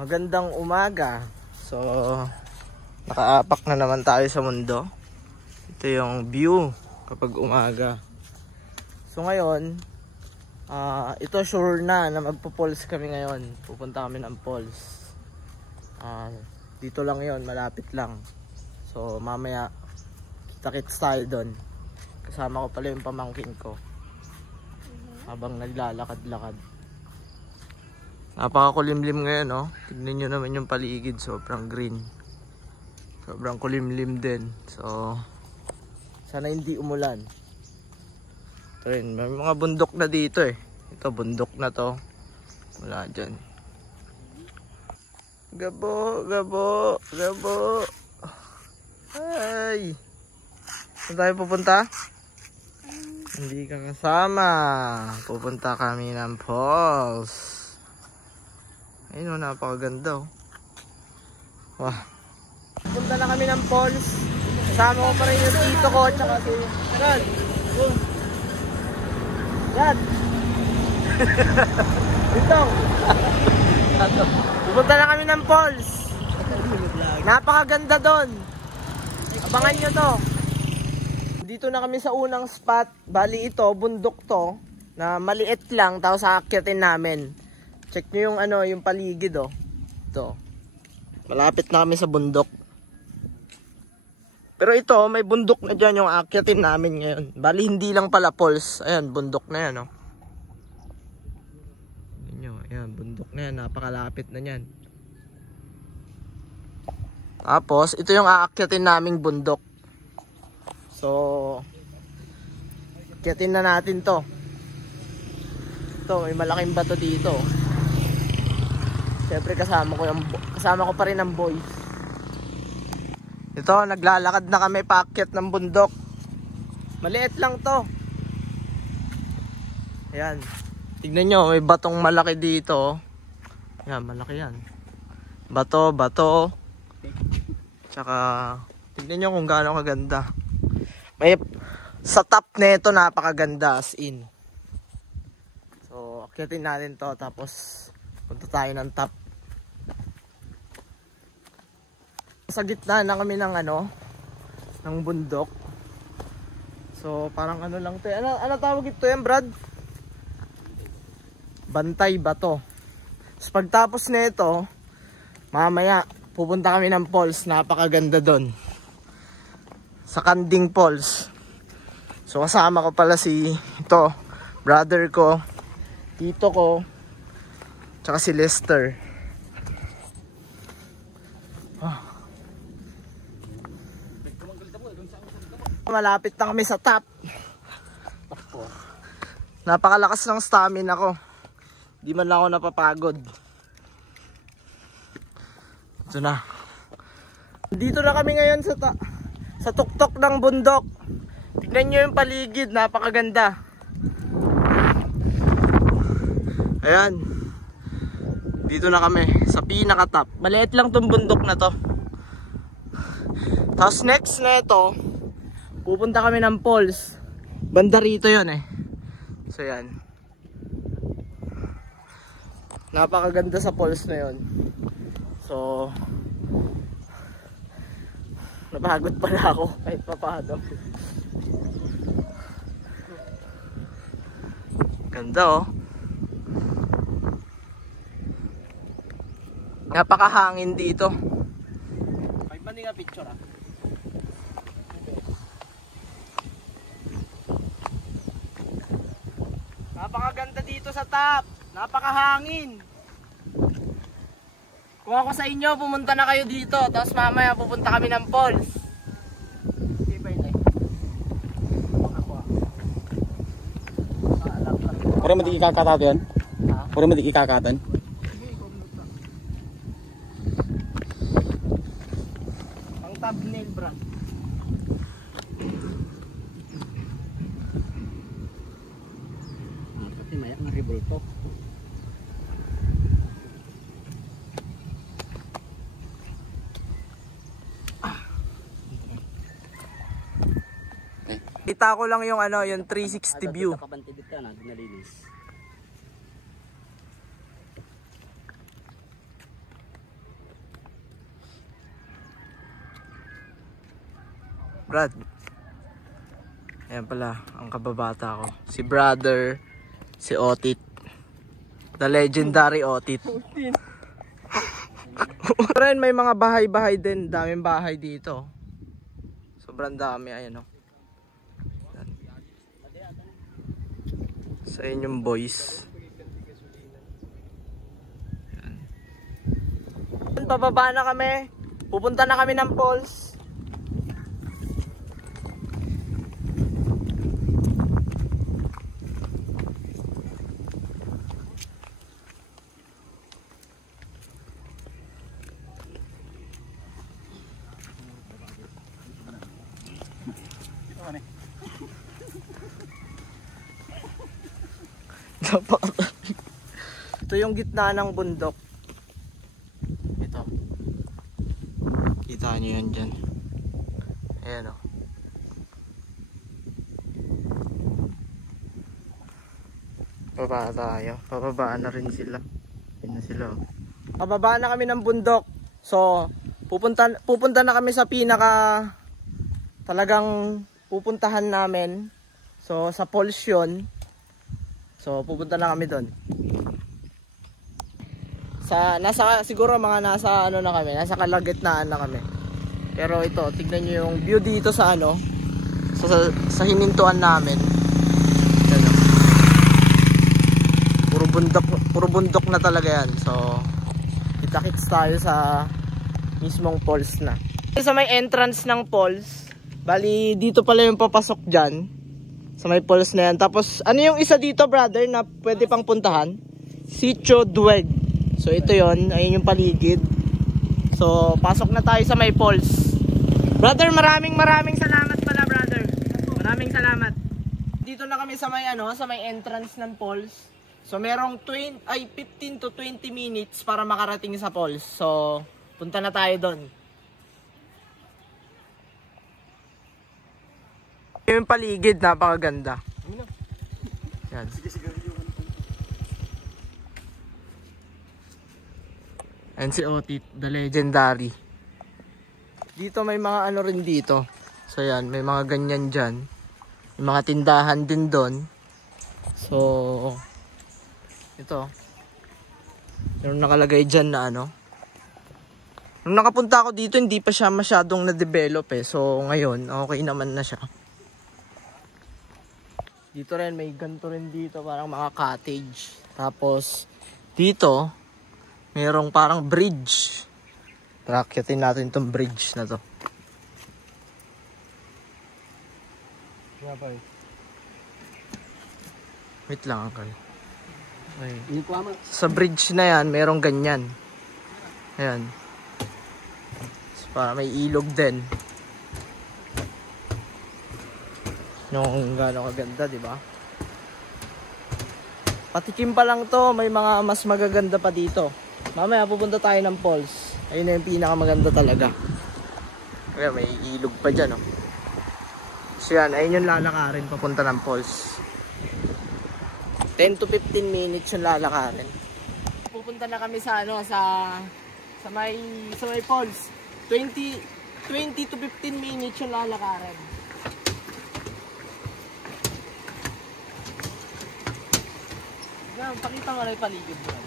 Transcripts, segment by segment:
Magandang umaga. So, nakaapak na naman tayo sa mundo. Ito yung view kapag umaga. So ngayon, ito sure na magpo-falls kami ngayon. Pupunta kami ng falls. Dito lang yon, malapit lang. So mamaya kita-kits tayo doon. Kasama ko pala yung pamangkin ko habang naglalakad-lakad. Napakakulimlim ngayon, no? Tignan nyo naman yung paligid, sobrang green. Sobrang kulimlim din. So, sana hindi umulan. Ito yun, may mga bundok na dito eh. Ito, bundok na to. Wala dyan. Gabo, gabo, gabo. Ay! Saan tayo pupunta? Hindi ka kasama. Pupunta kami ng falls. Ayun o, napakaganda o. Wah. Punta na kami ng falls. Kasama ko pa rin yung tito ko at saka si Rod. Rod. Dito. Pupunta na kami ng falls. Napakaganda doon. Abangan nyo to. Dito na kami sa unang spot. Bali ito, bundok to. Na maliit lang. Tapos aakyatin namin. Check nyo yung ano, yung paligid oh. Ito. Malapit na kami sa bundok. Pero ito, may bundok na dyan yung aakyatin namin ngayon. Bali hindi lang pala falls. Ayan, bundok na yan oh. Ayan, bundok na yan. Napakalapit na yan. Tapos, ito yung aakyatin naming bundok. So, akyatin na natin to. Ito, may malaking bato dito. Siyempre kasama ko pa rin ang boys. Ito, naglalakad na kami paakyat ng bundok. Maliit lang to. Ayan. Tignan nyo, may batong malaki dito. Ayan, malaki yan. Bato, bato. Tsaka, tignan nyo kung gaano kaganda. May, sa top nito napakaganda as in. So, akyatin natin to. Tapos, punta tayo ng top. Sa gitna na kami ng ano, ng bundok. So parang ano lang 'to. Ano tawag ito yan, Brad? Bantay bato. So pagtapos nito, mamaya pupunta kami ng falls, napakaganda doon. Sa Kanding Falls. So kasama ko pala si ito, brother ko, tito ko, tsaka si Lester. Malapit na kami sa top. Napakalakas ng stamina ko. Di man lang ako napapagod. Ito na. Dito na kami ngayon sa tuktok ng bundok. Tignan nyo yung paligid, napakaganda. Ayan. Dito na kami sa pinaka-top. Maliit lang tong bundok na to. Tapos next na ito, pupunta kami ng falls. Banda rito yun eh. So yan. Napakaganda sa falls na yun. So napagod pala ako kahit papaano. Ganda oh. Napakahangin dito. May mali nga picture ah. Napakaganda dito sa top. Napakahangin. Kung ako sa inyo, pumunta na kayo dito. Tapos mamaya pupunta kami ng falls. Pura mo di ikakatato yan? Pura mo di ikakatan? Ang thumbnail, bro. Pati mayak na ribulto. Kita ko lang yung ano, yung 360 view. Nakabantigit ka na, dinalinis. Brad. Ayan pala, ang kababata ko. Si brother, si Otit. The legendary Otit. Ren, may mga bahay-bahay din. Daming bahay dito. Sobrang dami, ayan o. Sa inyong boys. Bababa na kami. Pupunta na kami ng falls. Ito yung gitna ng bundok. Ito. Kita nyo yan dyan. Ayan o. Baba tayo. Pababaan na rin sila. Ayan na sila. Pababa na kami ng bundok. So, pupunta na kami sa pinaka talagang pupuntahan namin. So, sa falls yun. So, pupunta na kami doon. Siguro mga nasa ano na kami, nasa kalagitnaan na kami. Pero ito, tignan nyo yung view dito sa ano, sa hinintuan namin. Ano, puro bundok na talaga yan. So, kita-kits tayo sa mismong falls na. Sa may entrance ng falls, bali dito pala yung papasok dyan. Sa may falls na yan. Tapos, ano yung isa dito, brother, na pwede pang puntahan? Sitio Dueg. So, ito yon, ayun yung paligid. So, pasok na tayo sa may falls. Brother, maraming salamat pala, brother. Maraming salamat. Dito na kami sa may, sa may entrance ng falls. So, merong 15 to 20 minutes para makarating sa falls. So, punta na tayo doon. Yung paligid, napakaganda. Yan. And si Otit, the legendary. Dito may mga ano rin dito. So yan, may mga ganyan dyan. May mga tindahan din doon. So, ito. Yung nakalagay dyan na ano. Nung nakapunta ako dito, hindi pa siya masyadong na-develop eh. So ngayon, okay naman na siya. Dito rin, may ganito rin dito, parang mga cottage. Tapos, dito, mayroong parang bridge. Rakyatin natin itong bridge na to. Wait lang, Uncle. Sa bridge na yan, mayroong ganyan. Ayan. So, para may ilog din. Yung gano'ng kaganda, di ba? Patikim pa lang to, may mga mas magaganda pa dito. Mamaya pupunta tayo ng falls. Ayun na yung pinakamaganda talaga. Kaya may ilog pa dyan, oh. So yan, ayun yung lalakarin papunta ng falls. 10 to 15 minutes yung lalakarin. Pupunta na kami sa may falls. 20 to 15 minutes yung lalakarin. Pakita mo na yung paligid mo.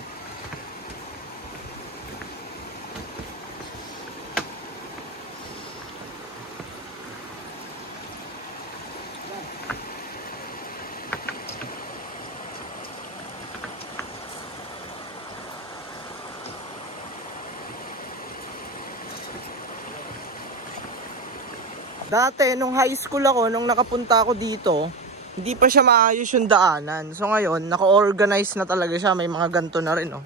Dati, nung high school ako, nung nakapunta ako dito, hindi pa siya maayos yung daanan. So ngayon, naka-organize na talaga siya. May mga ganto na rin, oh.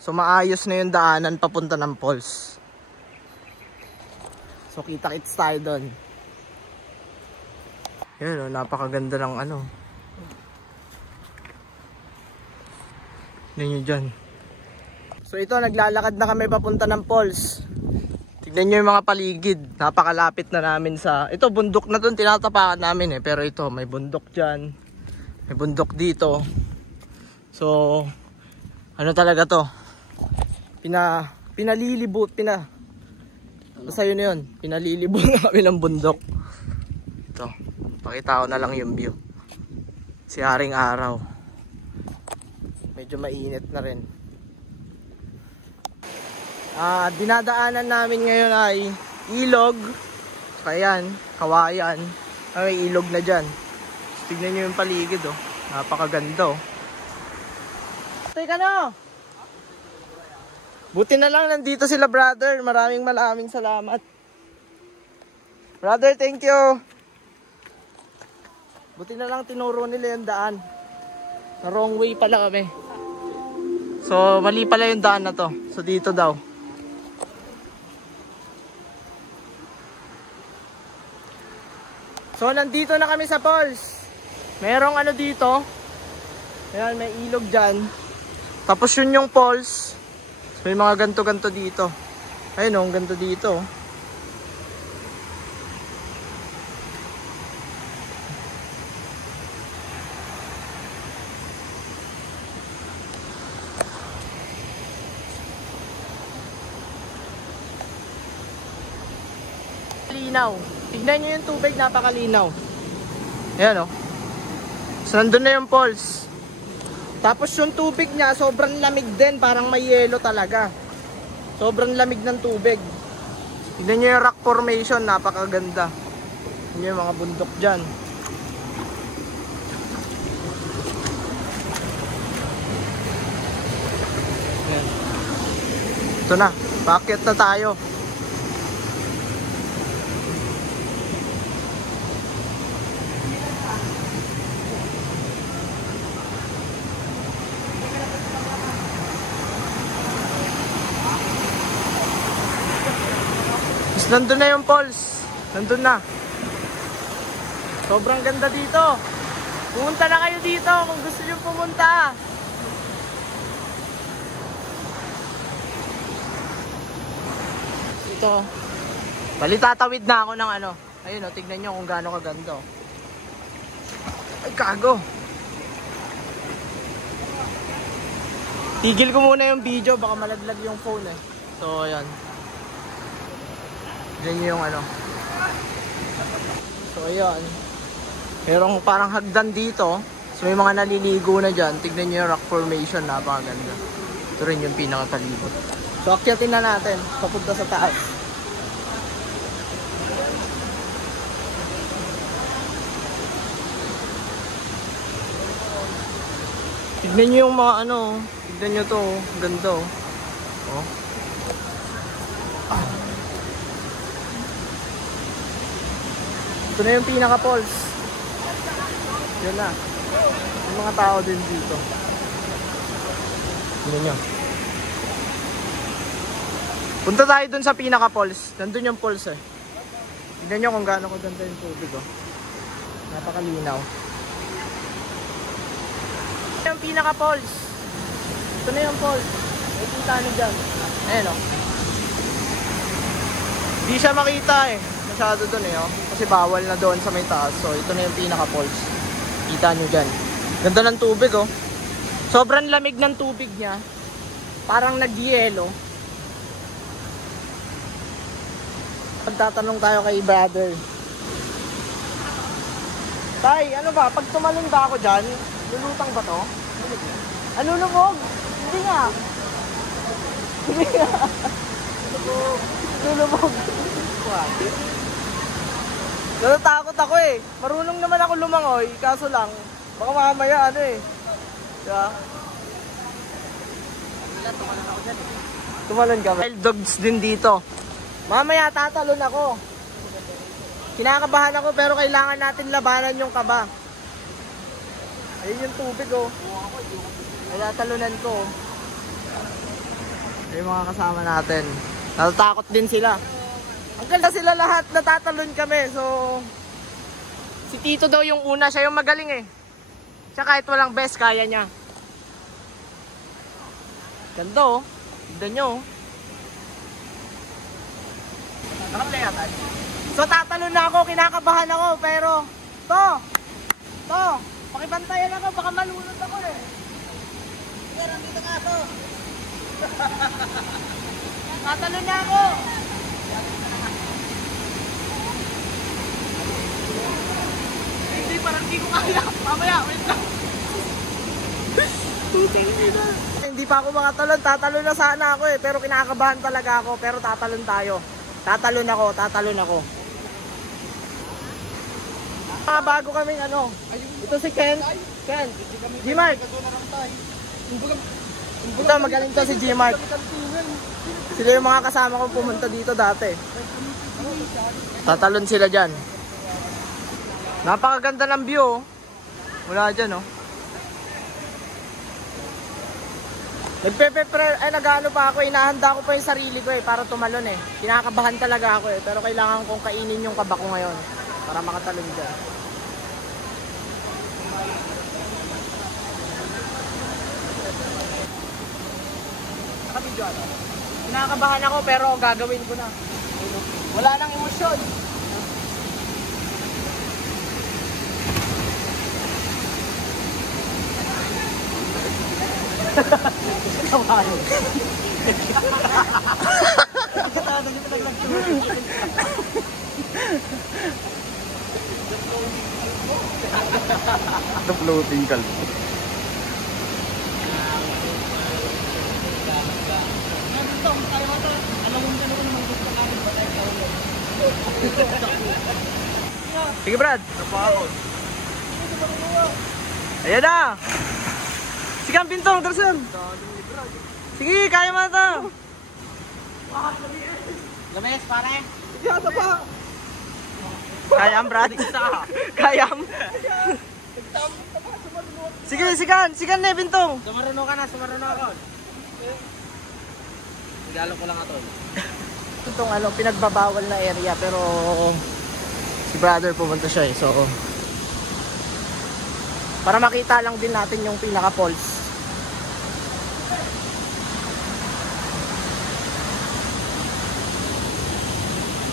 So maayos na yung daanan papunta ng falls. So kita-kits tayo doon. Yan, oh, napakaganda ng ano. Tignan nyo dyan. So ito, naglalakad na kami papunta ng falls. Tignan nyo yung mga paligid. Napakalapit na namin sa... Ito, bundok na doon. Tinatapakan namin eh. Pero ito, may bundok dyan. May bundok dito. So, ano talaga to? Pinalilibot. Basta yun na yun. Pinalilibot na kami ng bundok. Pakita ko na lang yung view. Si haring araw. Medyo mainit na rin. Dinadaanan namin ngayon ay ilog. Ayan, kawayan. May ilog na dyan. Tignan nyo yung paligid oh. Napakaganda oh. Teka na! Buti na lang nandito sila brother. Maraming salamat. Brother, thank you. Buti na lang tinuro nila yung daan. Na wrong way pala kami. So mali pala yung daan na to. So dito daw. So nandito na kami sa falls. Merong ano dito. Ayan, may ilog dyan. Tapos yun yung falls. So may mga ganto-ganto dito. Ayun oh, ganto dito. Linaw. Tignan nyo yung tubig, napakalinaw. Ayan o. So nandun na yung falls. Tapos yung tubig niya sobrang lamig din, parang may yelo talaga. Sobrang lamig ng tubig. Tignan nyo yung rock formation, napakaganda. Tignan yung mga bundok dyan. Ayan. Ito na, paakyat na tayo. Nandun na yung falls. Nandun na. Sobrang ganda dito. Pumunta na kayo dito kung gusto nyo pumunta. Ito. Bali tatawid na ako ng ano. Ayun o, tignan nyo kung gaano kaganda. Ay, kago. Tigil ko muna yung video. Baka malaglag yung phone eh. So, ayan. Diyan yung ano. So ayan. Merong parang hagdan dito. So may mga naliligo na dyan. Tignan nyo yung rock formation. Napakaganda. Ito rin yung pinakapalibot. So akyatin na natin. Papunta sa taas. Tignan nyo yung mga ano. Tignan nyo to. Ganda oh. Oh. Ito na yung pinaka-falls. Yun na. May mga tao din dito. Tignan nyo. Punta tayo dun sa pinaka-falls. Nandun yung falls eh. Tignan nyo kung gaano kaganda yung tubig oh. Napakalinaw. Ito yung pinaka-falls. Ito na yung falls. May kita nyo dyan. Ayan oh. Di siya makita eh. Masyado dun eh oh. Kasi bawal na doon sa may taas. So ito na yung pinaka-falls. Kita nyo dyan. Ganda ng tubig oh. Sobrang lamig ng tubig niya. Parang nag-yelo. Pagtatanong tayo kay brother. Tay, ano ba? Pag tumalon ba ako dyan, lulutang ba to? Ano lumog? Hindi nga. Hindi nga. Lulubog. Natatakot ako eh. Marunong naman ako lumangoy. Kaso lang, baka mamaya ano eh. Diba? Tumalon ako dyan eh. Tumalon ka ba? Wild dogs din dito. Mamaya tatalon ako. Kinakabahan ako pero kailangan natin labanan yung kaba. Ayun yung tubig oh. Natatalunan ko. Yung mga kasama natin. Natatakot din sila. Ang ganda sila lahat, natatalon kami. So, si Tito daw yung una, siya yung magaling eh. Siya kahit walang best, kaya niya. Ganda oh. Ganda nyo oh. Nakaplay atan. So tatalon na ako, kinakabahan ako, pero to, pakibantayan ako, baka malunod ako eh. Sige, nandito nga to. Tatalon na ako. Hindi ko kaya. Mamaya, wait lang. Hindi pa ako makatalon. Tatalon na sana ako eh. Pero kinakabahan talaga ako. Pero tatalon tayo. Tatalon ako. Bago kaming ano. Ito si Ken. G-Mark. Ito magaling to si G-Mark. Sila yung mga kasama ko pumunta dito dati. Tatalon sila dyan. Napakaganda ng view oh. Mula dyan oh. Nag-ano pa ako, inahanda ko pa yung sarili ko eh para tumalon eh. Kinakabahan talaga ako eh, pero kailangan kong kainin yung kaba ko ngayon para makatalon dyan. Nakabidyo ano? Kinakabahan ako pero gagawin ko na. Wala nang emosyon. The floating kalbo. Sige Brad. Ayan na. Sige ang pintong, Tersen. Sige, kaya mo na ito. Lamis, pare. Yata pa. Kayam, Brad. Kayam. Sige, sigan na, pintong. Sumaruno ka na, sumaruno ako. Regalo ko lang ito. Itong ano, pinagbabawal na area, pero si brother pumunta siya eh, so para makita lang din natin yung pinaka-falls.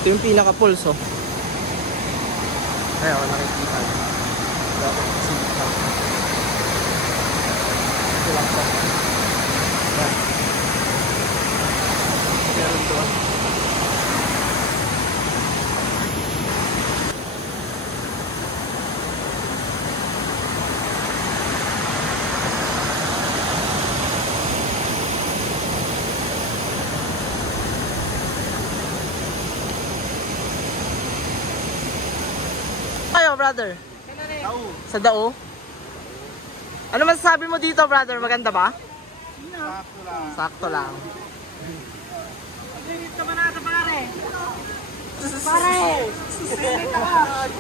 Ito yung pinaka-falls oh. Ayun, nakikita. Dapat sinita. Ito lang po. Ayan. Meron doon. Brother? Sa Dao? Ano masasabi mo dito, brother? Maganda ba? Sakto lang. Sakto lang. Dito ba natin, pare? Pare!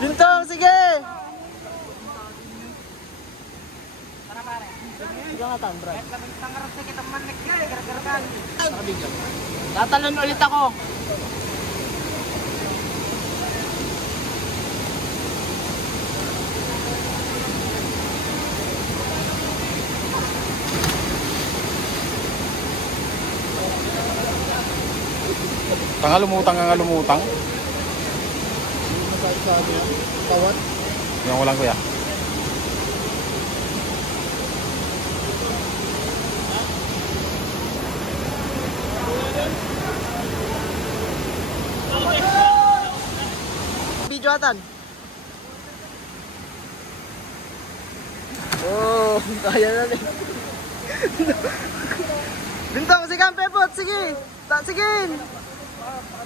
Bintong, sige! Tara, pare. Sige nga tan, bro. Tangarap na kita manik ka, gara-garagan. Tatalon ulit ako. Tangalumutang. Tawat. Yung walang kuya. Video atan. Oh, kaya na rin. Bintang, sige ang pepot, sige. Sige.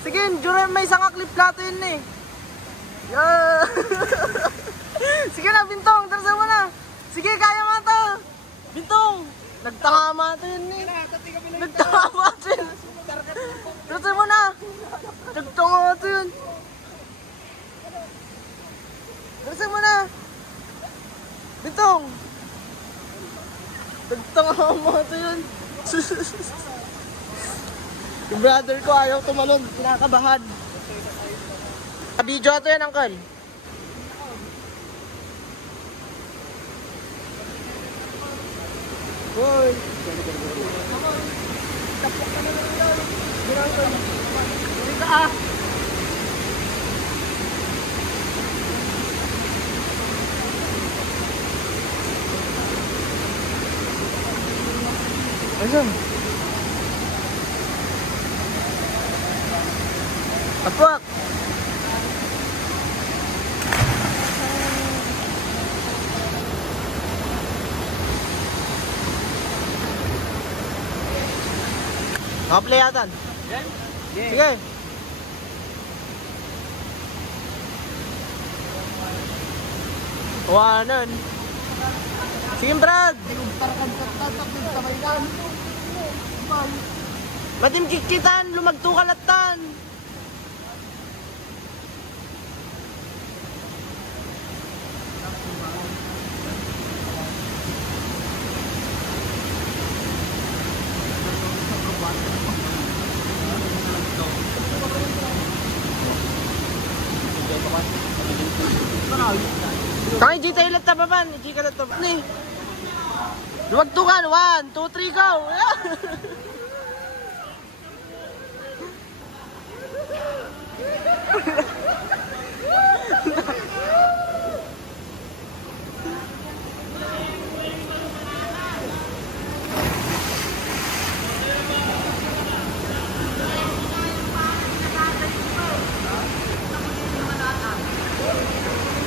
Sige, Jure, may isang clip plato yun eh. Yeah. Sige na, Bintong, tarsa mo na. Sige, kaya mo ito. Bintong, nagtama ito yun eh. Nagtama ito yun. Tarsa mo na. Nagtama ito yun. Tarsa mo na. Bintong. Nagtama ito yun. Yung brother ko ayaw tumalon, kinakabahan. Video ito yan, uncle. Hoy! Tapok ka na lang yan. Dito ka ah! Ayan. Tapok! Naka-play yatan. Sige. Tawanan. Sige, Brad. Batim kikitan, lumagto kalatan. Tangi G tayo lang tababan, G ka lang tababan eh. Lumagtukan, 1, 2, 3, go!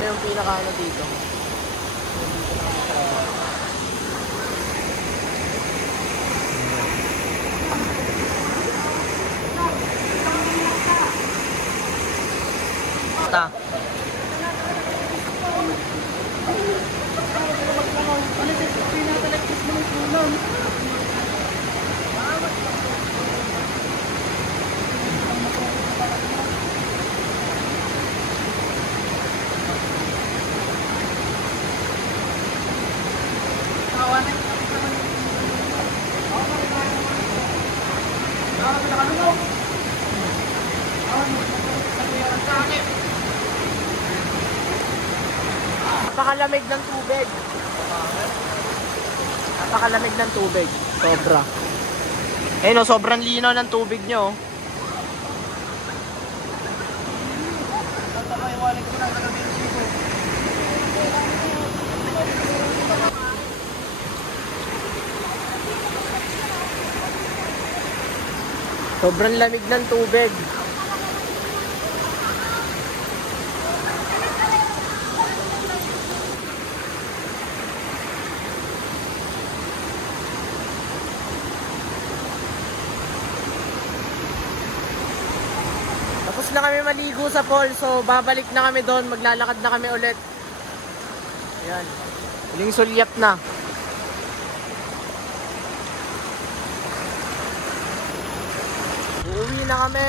Yung pinaka-ano dito. Ta. Napakalamig ng tubig. Napakalamig ng tubig. Sobra. Ayun o, sobrang linaw ng tubig nyo. Sobrang lamig ng tubig. Tapos na kami maligo sa pool, so babalik na kami doon, maglalakad na kami ulit. Ayan, huling sulyap na. Uuwi na kami.